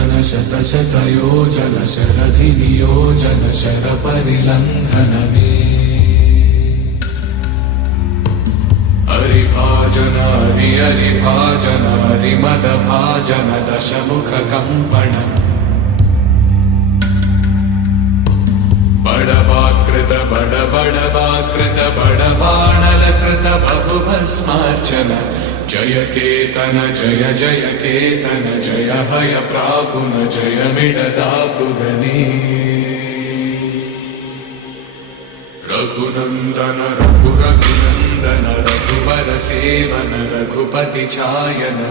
शन शत शतयोजन शरधिनियोजन शर परिलंघन मे हरिभाजन हरिभाजन हरिमद भाजन दशमुख कंपन बड़वाकृत बड़वाकृत बड़बाणलकृत बहुभस्मार्चन जय केतन जय जय केतन जय हय प्रापुन जय मिडदापुगने रघुनंदन रघुनंदन रघुवर सेवन रघुपति छायन